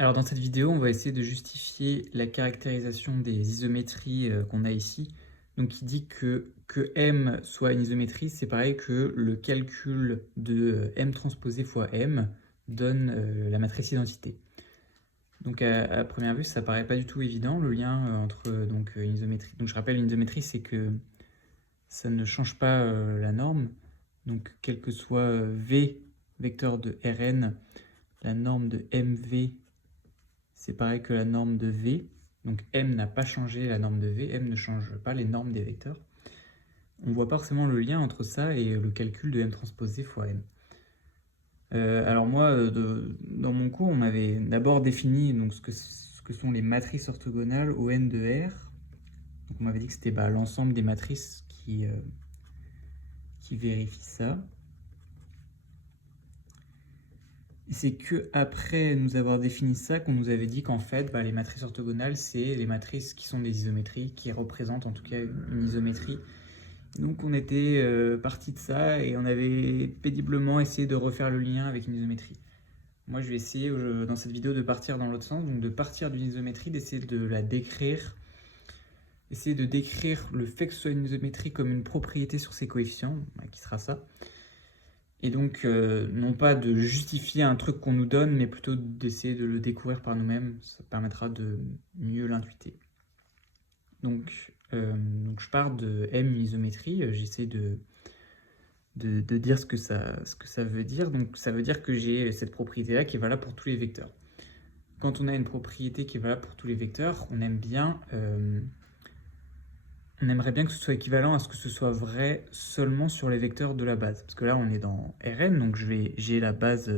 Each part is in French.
Alors dans cette vidéo, on va essayer de justifier la caractérisation des isométries qu'on a ici. Donc qui dit que M soit une isométrie, c'est pareil que le calcul de M transposé fois M donne la matrice identité. Donc à première vue, ça paraît pas du tout évident le lien entre une isométrie. Donc je rappelle, une isométrie, c'est que ça ne change pas la norme. Donc quel que soit V, vecteur de Rn, la norme de MV c'est pareil que la norme de V. Donc M n'a pas changé la norme de V, M ne change pas les normes des vecteurs. On voit pas forcément le lien entre ça et le calcul de M transposé fois M. Alors moi, dans mon cours, on m'avait d'abord défini donc, ce que sont les matrices orthogonales au n de R. Donc on m'avait dit que c'était l'ensemble des matrices qui vérifient ça. C'est que après nous avoir défini ça qu'on nous avait dit qu'en fait, les matrices orthogonales, c'est les matrices qui sont des isométries, qui représentent en tout cas une isométrie. Donc on était parti de ça et on avait péniblement essayé de refaire le lien avec une isométrie. Moi je vais essayer dans cette vidéo de partir dans l'autre sens, donc de partir d'une isométrie, d'essayer de la décrire, essayer de décrire le fait que ce soit une isométrie comme une propriété sur ses coefficients, qui sera ça. Et donc, non pas de justifier un truc qu'on nous donne, mais plutôt d'essayer de le découvrir par nous-mêmes. Ça permettra de mieux l'intuiter. Donc, je pars de M isométrie. J'essaie de dire ce que ça veut dire. Donc, ça veut dire que j'ai cette propriété-là qui est valable pour tous les vecteurs. Quand on a une propriété qui est valable pour tous les vecteurs, on aimerait bien que ce soit équivalent à ce que ce soit vrai seulement sur les vecteurs de la base. Parce que là, on est dans Rn, donc j'ai la base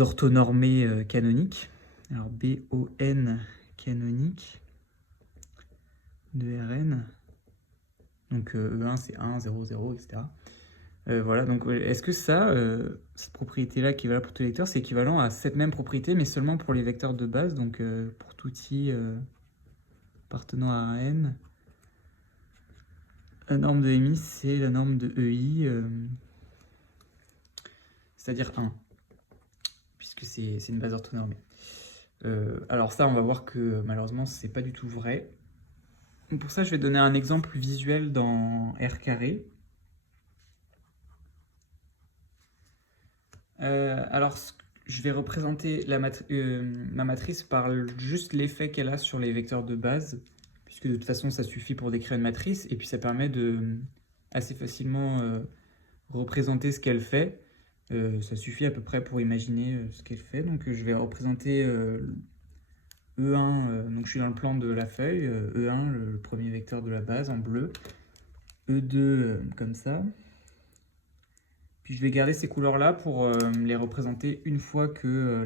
orthonormée canonique. Alors BON canonique de Rn. Donc E1 c'est 1, 0, 0, etc. Voilà, donc est-ce que cette propriété-là qui est valable pour tous les vecteurs, c'est équivalent à cette même propriété, mais seulement pour les vecteurs de base, donc pour tout i appartenant à n. La norme de MI, c'est la norme de EI, c'est-à-dire 1, puisque c'est une base orthonormée. Alors ça, on va voir que malheureusement, c'est pas du tout vrai. Pour ça, je vais donner un exemple visuel dans R carré. Alors, je vais représenter ma matrice par juste l'effet qu'elle a sur les vecteurs de base, puisque de toute façon, ça suffit pour décrire une matrice, et puis ça permet de assez facilement représenter ce qu'elle fait. Ça suffit à peu près pour imaginer ce qu'elle fait. Donc, je vais représenter E1, donc je suis dans le plan de la feuille, E1, le premier vecteur de la base en bleu, E2 comme ça. Puis je vais garder ces couleurs-là pour les représenter une fois que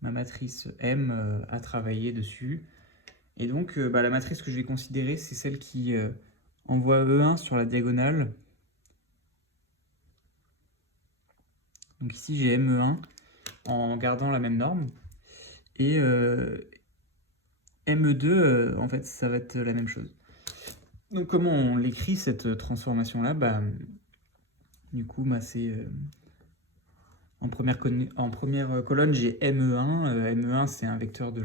ma matrice M a travaillé dessus. Et donc la matrice que je vais considérer, c'est celle qui envoie E1 sur la diagonale. Donc ici j'ai ME1 en gardant la même norme. Et ME2, en fait, ça va être la même chose. Donc comment on l'écrit cette transformation-là du coup, c'est en première colonne, j'ai ME1. ME1, c'est un vecteur de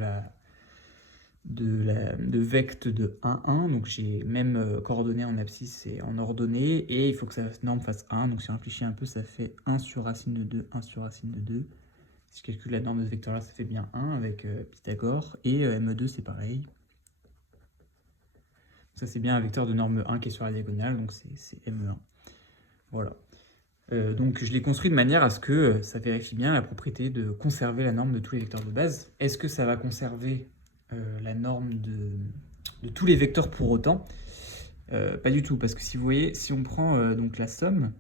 vect de 1, 1. Donc j'ai même coordonnées en abscisse et en ordonnée. Et il faut que sa norme fasse 1. Donc si on réfléchit un peu, ça fait 1 sur racine de 2, 1 sur racine de 2. Si je calcule la norme de ce vecteur-là, ça fait bien 1 avec Pythagore. Et ME2, c'est pareil. Ça, c'est bien un vecteur de norme 1 qui est sur la diagonale, donc c'est ME1. Voilà. Donc je l'ai construit de manière à ce que ça vérifie bien la propriété de conserver la norme de tous les vecteurs de base. Est-ce que ça va conserver la norme de tous les vecteurs pour autant? Pas du tout, parce que si vous voyez, si on prend donc la somme,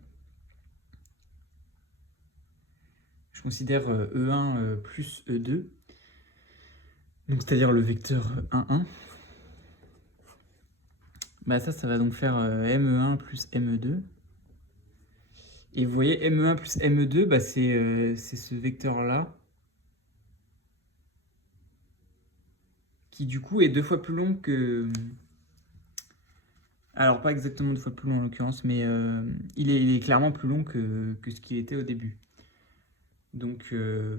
je considère E1 plus E2, donc c'est-à-dire le vecteur 1, 1. Ça va donc faire ME1 plus ME2. Et vous voyez, ME1 plus ME2, c'est ce vecteur-là, qui du coup est 2 fois plus long que... Alors pas exactement 2 fois plus long en l'occurrence, mais il est clairement plus long que ce qu'il était au début. Donc, on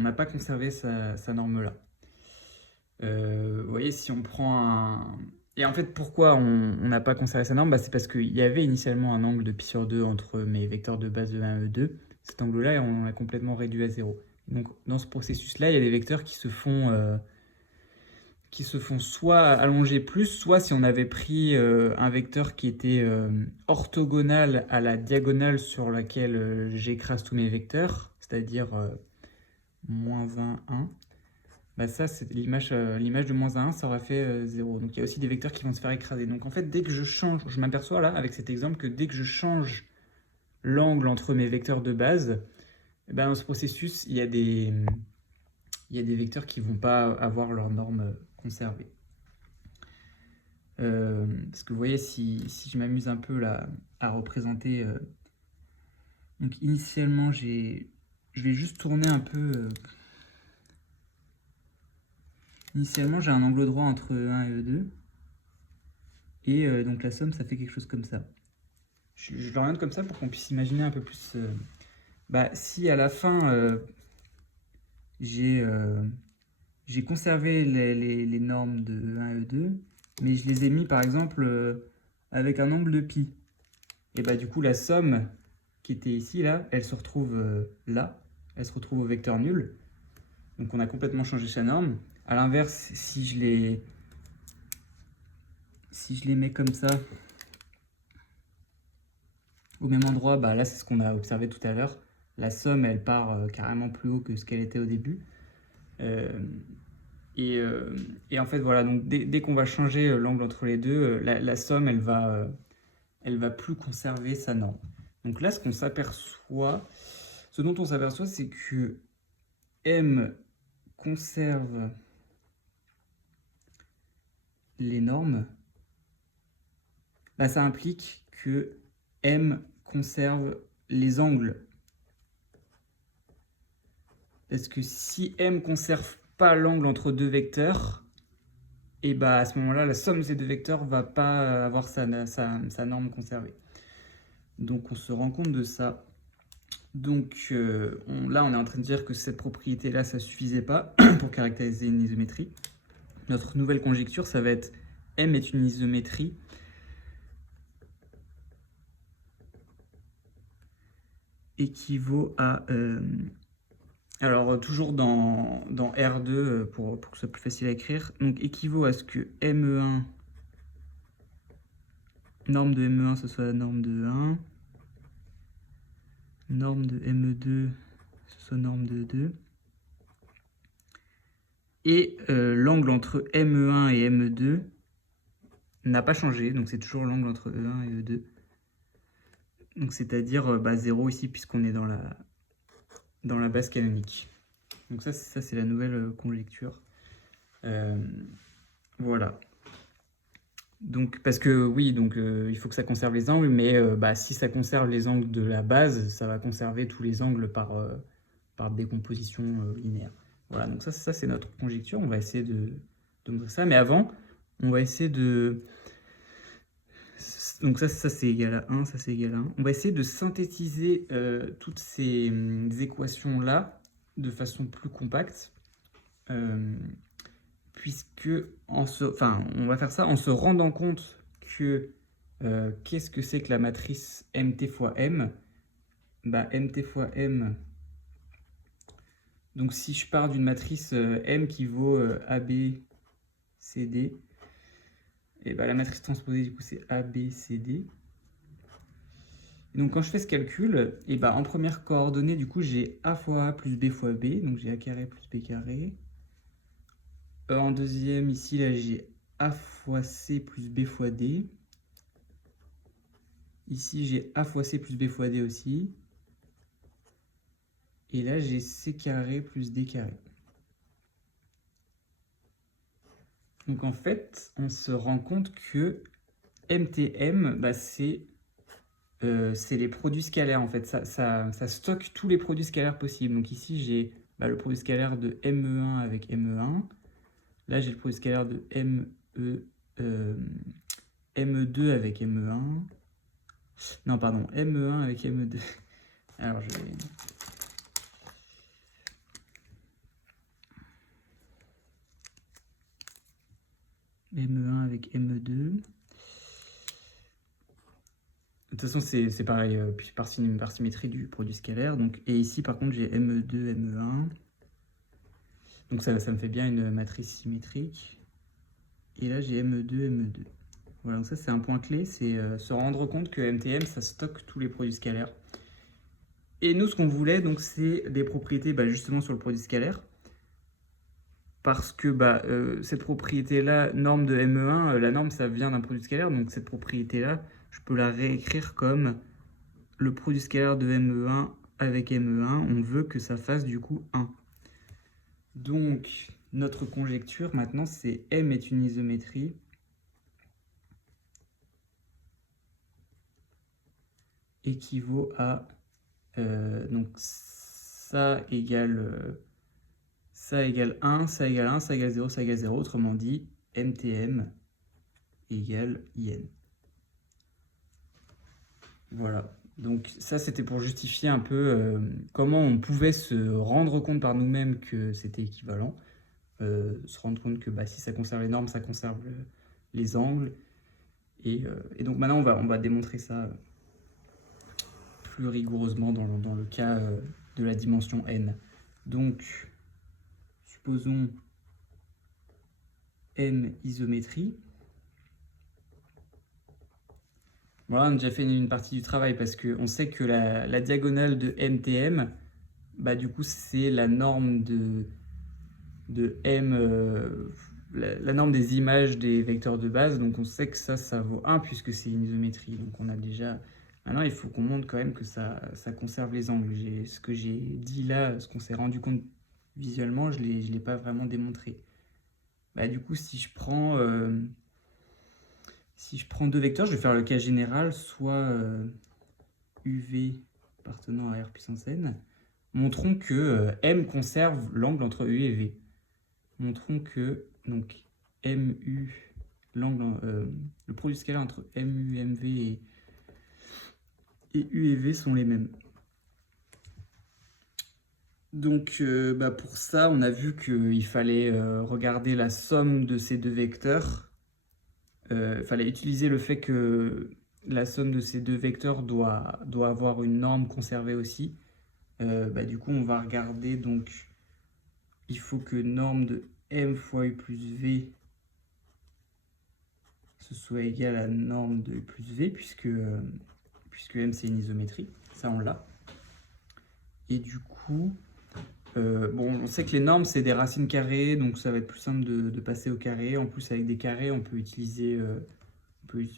n'a pas conservé sa norme là. Vous voyez, si on prend un... Et en fait, pourquoi on n'a pas conservé sa norme? Bah, c'est parce qu'il y avait initialement un angle de pi sur 2 entre mes vecteurs de base E1 et E2. Cet angle-là, on l'a complètement réduit à 0. Donc, dans ce processus-là, il y a des vecteurs qui se font soit allonger plus, soit si on avait pris un vecteur qui était orthogonal à la diagonale sur laquelle j'écrase tous mes vecteurs, c'est-à-dire moins 20, 1, bah ça, c'est l'image de moins 1, ça aurait fait 0. Donc il y a aussi des vecteurs qui vont se faire écraser. Donc en fait, dès que je change, je m'aperçois là, avec cet exemple, que dès que je change l'angle entre mes vecteurs de base, eh ben, dans ce processus, il y a des vecteurs qui ne vont pas avoir leur norme conservée. Parce que vous voyez, si je m'amuse un peu là à représenter... donc initialement, je vais juste tourner un peu... Initialement, j'ai un angle droit entre E1 et E2. Et donc la somme, ça fait quelque chose comme ça. Je l'oriente comme ça pour qu'on puisse imaginer un peu plus... bah, si à la fin, j'ai conservé les normes de E1 et E2, mais je les ai mis par exemple avec un angle de pi. Et bah du coup, la somme qui était ici, là, elle se retrouve là. Elle se retrouve au vecteur nul. Donc on a complètement changé sa norme. A l'inverse, si je les mets comme ça, au même endroit, bah là c'est ce qu'on a observé tout à l'heure. La somme, elle part carrément plus haut que ce qu'elle était au début. Et en fait, voilà, donc dès qu'on va changer l'angle entre les deux, la somme, elle va plus conserver sa norme. Donc là, ce dont on s'aperçoit, c'est que M conserve les normes. Bah, ça implique que M conserve les angles. Parce que si M conserve pas l'angle entre deux vecteurs, et bah à ce moment-là, la somme de ces deux vecteurs va pas avoir sa norme conservée. Donc on se rend compte de ça. Donc là, on est en train de dire que cette propriété-là, ça suffisait pas pour caractériser une isométrie. Notre nouvelle conjecture, ça va être M est une isométrie équivaut à... alors, toujours dans R2, pour que ce soit plus facile à écrire, donc équivaut à ce que ME1, norme de ME1, ce soit la norme de E1, norme de ME2, ce soit norme de E2, et l'angle entre ME1 et ME2 n'a pas changé, donc c'est toujours l'angle entre E1 et E2. Donc c'est-à-dire 0 ici, puisqu'on est dans la base canonique. Donc ça c'est la nouvelle conjecture. Voilà. Donc, parce que oui, donc il faut que ça conserve les angles, mais si ça conserve les angles de la base, ça va conserver tous les angles par décomposition linéaire. Voilà, donc ça c'est notre conjecture. On va essayer de montrer ça, mais avant, on va essayer de... Donc ça c'est égal à 1, ça c'est égal à 1. On va essayer de synthétiser toutes ces équations-là de façon plus compacte. Puisque on va faire ça en se rendant compte que qu'est-ce que c'est que la matrice mt fois m? Bah, mt fois m, donc si je pars d'une matrice m qui vaut abcd, et bah, la matrice transposée du coup c'est abcd. Donc quand je fais ce calcul, et bah, en première coordonnée du coup j'ai a fois a plus b fois b, donc j'ai a carré plus b carré. En deuxième, ici, là, j'ai a fois c plus b fois d. Ici, j'ai a fois c plus b fois d aussi. Et là, j'ai c carré plus d carré. Donc, en fait, on se rend compte que MTM, c'est les produits scalaires, en fait. Ça stocke tous les produits scalaires possibles. Donc ici, j'ai le produit scalaire de ME1 avec ME1. Là, j'ai le produit scalaire de ME2 avec ME1. Non, pardon, ME1 avec ME2. Alors, je vais toute façon, c'est pareil, puis par symétrie du produit scalaire. Donc, et ici, par contre, j'ai ME2, ME1. Donc ça me fait bien une matrice symétrique. Et là, j'ai ME2, ME2. Voilà, donc ça, c'est un point clé, c'est se rendre compte que MTM, ça stocke tous les produits scalaires. Et nous, ce qu'on voulait, donc, c'est des propriétés justement sur le produit scalaire. Parce que cette propriété-là, norme de ME1, la norme, ça vient d'un produit scalaire. Donc cette propriété-là, je peux la réécrire comme le produit scalaire de ME1 avec ME1. On veut que ça fasse du coup 1. Donc notre conjecture maintenant, c'est M est une isométrie équivaut à donc ça égale 1, ça égale 1, ça égale 0, ça égale 0. Autrement dit, MTM égale IN. Voilà. Donc ça, c'était pour justifier un peu comment on pouvait se rendre compte par nous-mêmes que c'était équivalent. Se rendre compte que si ça conserve les normes, ça conserve les angles. Et donc maintenant, on va démontrer ça plus rigoureusement dans le cas de la dimension n. Donc, supposons m isométrie. Voilà, on a déjà fait une partie du travail parce qu'on sait que la diagonale de MTM, du coup, c'est la norme de M, la norme des images des vecteurs de base. Donc on sait que ça vaut 1 puisque c'est une isométrie. Donc on a déjà... Maintenant, il faut qu'on montre quand même que ça conserve les angles. Ce que j'ai dit là, ce qu'on s'est rendu compte visuellement, je ne l'ai pas vraiment démontré. Du coup, si je prends deux vecteurs, je vais faire le cas général, soit UV appartenant à R puissance n. Montrons que M conserve l'angle entre U et V. Montrons que donc MU, l'angle, le produit scalaire entre MU, MV et U et V sont les mêmes. Donc pour ça, on a vu qu'il fallait regarder la somme de ces deux vecteurs. Il fallait utiliser le fait que la somme de ces deux vecteurs doit avoir une norme conservée aussi. Du coup, on va regarder, donc il faut que norme de M fois U plus V ce soit égal à norme de U plus V, puisque M c'est une isométrie, ça on l'a. Et du coup, on sait que les normes c'est des racines carrées, donc ça va être plus simple de passer au carré. En plus, avec des carrés, on peut utiliser,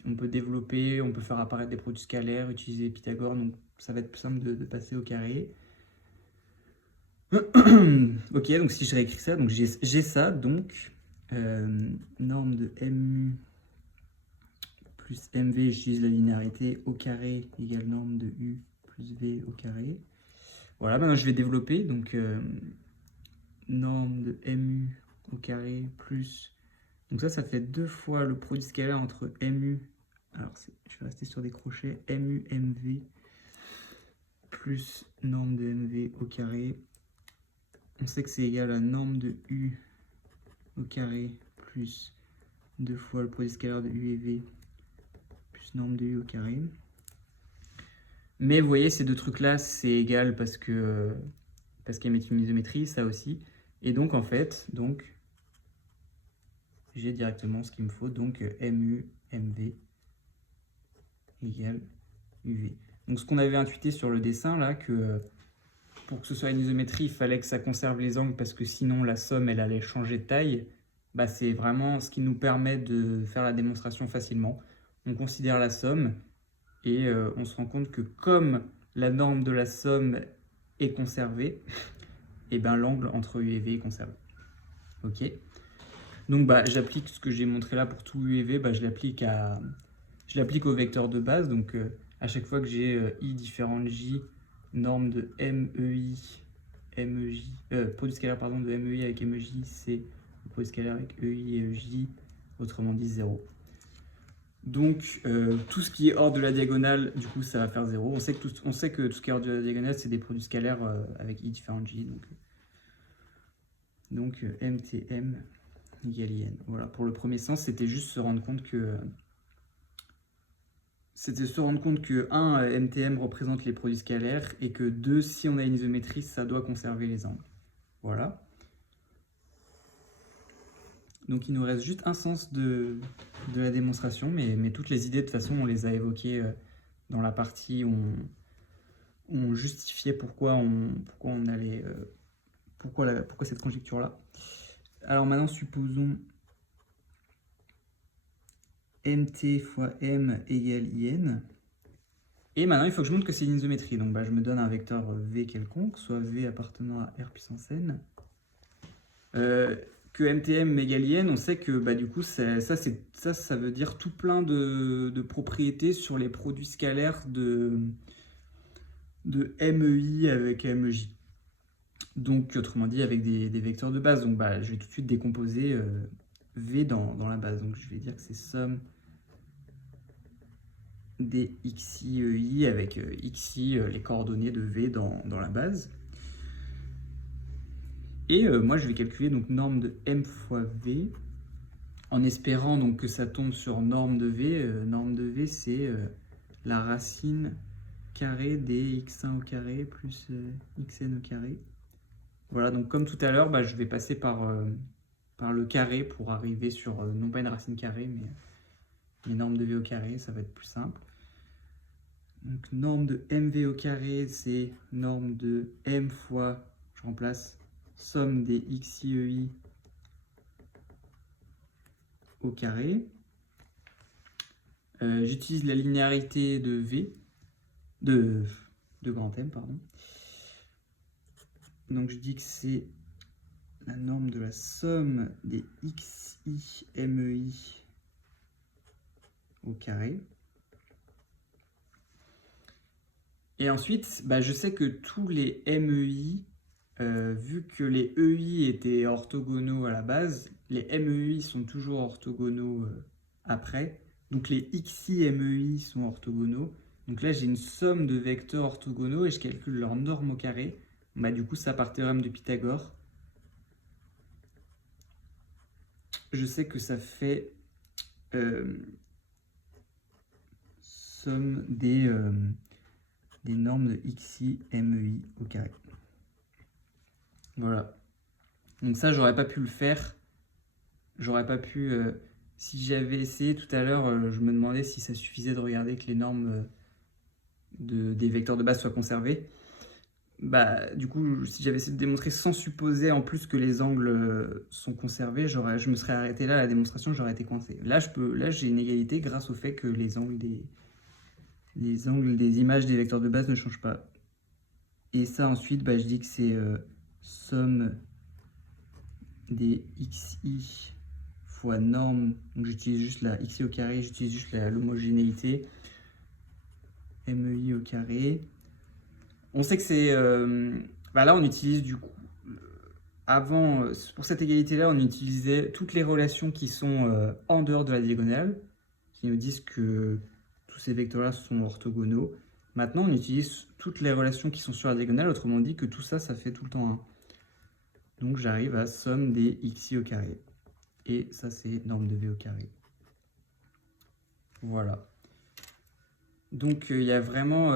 on peut développer, on peut faire apparaître des produits scalaires, utiliser Pythagore, donc ça va être plus simple de passer au carré. Ok, donc si je réécris ça, donc j'ai ça, donc norme de MU plus MV, j'utilise la linéarité, au carré égale norme de U plus V au carré. Voilà, maintenant je vais développer, donc norme de MU au carré plus... Donc ça fait 2 fois le produit scalaire entre MU, alors je vais rester sur des crochets, MU, MV, plus norme de MV au carré. On sait que c'est égal à norme de U au carré plus 2 fois le produit scalaire de U et V plus norme de U au carré. Mais vous voyez, ces deux trucs-là, c'est égal parce qu'ils mettent une isométrie, ça aussi. Et donc, en fait, j'ai directement ce qu'il me faut. Donc, MU, MV égale UV. Donc, ce qu'on avait intuité sur le dessin, là, que pour que ce soit une isométrie, il fallait que ça conserve les angles parce que sinon, la somme, elle allait changer de taille. C'est vraiment ce qui nous permet de faire la démonstration facilement. On considère la somme. Et on se rend compte que comme la norme de la somme est conservée, et l'angle entre U et V est conservé. Ok. Donc j'applique ce que j'ai montré là pour tout U et V, je l'applique au vecteur de base. Donc à chaque fois que j'ai I différent de J, norme de MEI, produit scalaire de MEI avec MEJ, c'est le produit scalaire avec EI et EJ, autrement dit 0. Donc tout ce qui est hors de la diagonale, du coup ça va faire 0. On sait que tout ce qui est hors de la diagonale, c'est des produits scalaires avec I différent de J. Donc MTM égale IN. Voilà, pour le premier sens, c'était juste se rendre compte que c'était se rendre compte que 1, MTM représente les produits scalaires et que 2, si on a une isométrie, ça doit conserver les angles. Voilà. Donc il nous reste juste un sens de la démonstration, mais toutes les idées, de toute façon, on les a évoquées dans la partie où on justifiait pourquoi on allait, pourquoi cette conjecture-là. Alors maintenant, supposons mt fois m égale in. Et maintenant, il faut que je montre que c'est une isométrie. Donc je me donne un vecteur v quelconque, soit v appartenant à r puissance n. Que MTM égale IN, on sait que du coup, ça veut dire tout plein de propriétés sur les produits scalaires de MEI avec MEJ. Donc, autrement dit, avec des vecteurs de base. Donc, je vais tout de suite décomposer V dans la base. Donc, je vais dire que c'est somme des xi EI avec xi, les coordonnées de V dans la base. Et moi, je vais calculer donc norme de m fois v, en espérant donc que ça tombe sur norme de v. Norme de v, c'est la racine carrée des x1 au carré plus xn au carré. Voilà, donc comme tout à l'heure, je vais passer par le carré pour arriver sur, non pas une racine carrée, mais norme de v au carré, ça va être plus simple. Donc norme de mv au carré, c'est norme de m fois, je remplace, somme des xi EI au carré. J'utilise la linéarité de V, de grand M, pardon. Donc je dis que c'est la norme de la somme des xi MEI au carré. Et ensuite, je sais que tous les MEI, vu que les EI étaient orthogonaux à la base, les MEI sont toujours orthogonaux après. Donc les xi MEI sont orthogonaux. Donc là, j'ai une somme de vecteurs orthogonaux et je calcule leur norme au carré. Du coup, ça par théorème de Pythagore. Je sais que ça fait somme des normes de xi MEI au carré. Voilà. Donc ça, j'aurais pas pu le faire. J'aurais pas pu... si j'avais essayé tout à l'heure, je me demandais si ça suffisait de regarder que les normes des vecteurs de base soient conservées. Du coup, si j'avais essayé de démontrer sans supposer en plus que les angles sont conservés, je me serais arrêté là à la démonstration, j'aurais été coincé. Là, j'ai une égalité grâce au fait que les angles des images des vecteurs de base ne changent pas. Et ça, ensuite, je dis que c'est somme des xi fois norme, donc j'utilise juste la xi au carré, j'utilise juste l'homogénéité, MEI au carré. On sait que c'est... là, on utilise du coup... Avant, pour cette égalité-là, on utilisait toutes les relations qui sont en dehors de la diagonale, qui nous disent que tous ces vecteurs-là sont orthogonaux. Maintenant, on utilise toutes les relations qui sont sur la diagonale, autrement dit que tout ça, ça fait tout le temps 1. Donc j'arrive à somme des xi au carré. Et ça, c'est norme de v au carré. Voilà. Donc il y a vraiment...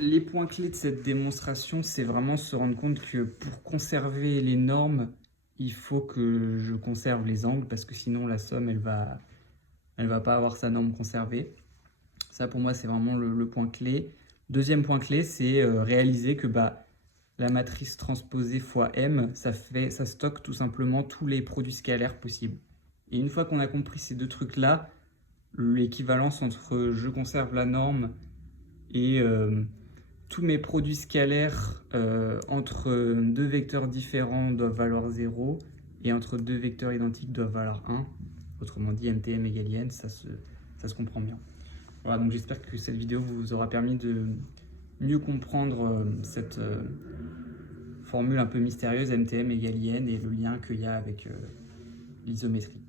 les points clés de cette démonstration, c'est vraiment se rendre compte que pour conserver les normes, il faut que je conserve les angles, parce que sinon la somme, elle va pas avoir sa norme conservée. Ça, pour moi, c'est vraiment le point clé. Deuxième point clé, c'est réaliser que la matrice transposée fois m, ça stocke tout simplement tous les produits scalaires possibles. Et une fois qu'on a compris ces deux trucs-là, l'équivalence entre je conserve la norme et tous mes produits scalaires entre deux vecteurs différents doivent valoir 0 et entre deux vecteurs identiques doivent valoir 1. Autrement dit, MTM égale IN, ça se comprend bien. Voilà, donc j'espère que cette vidéo vous aura permis de mieux comprendre cette formule un peu mystérieuse, MTM égale IN, et le lien qu'il y a avec l'isométrie.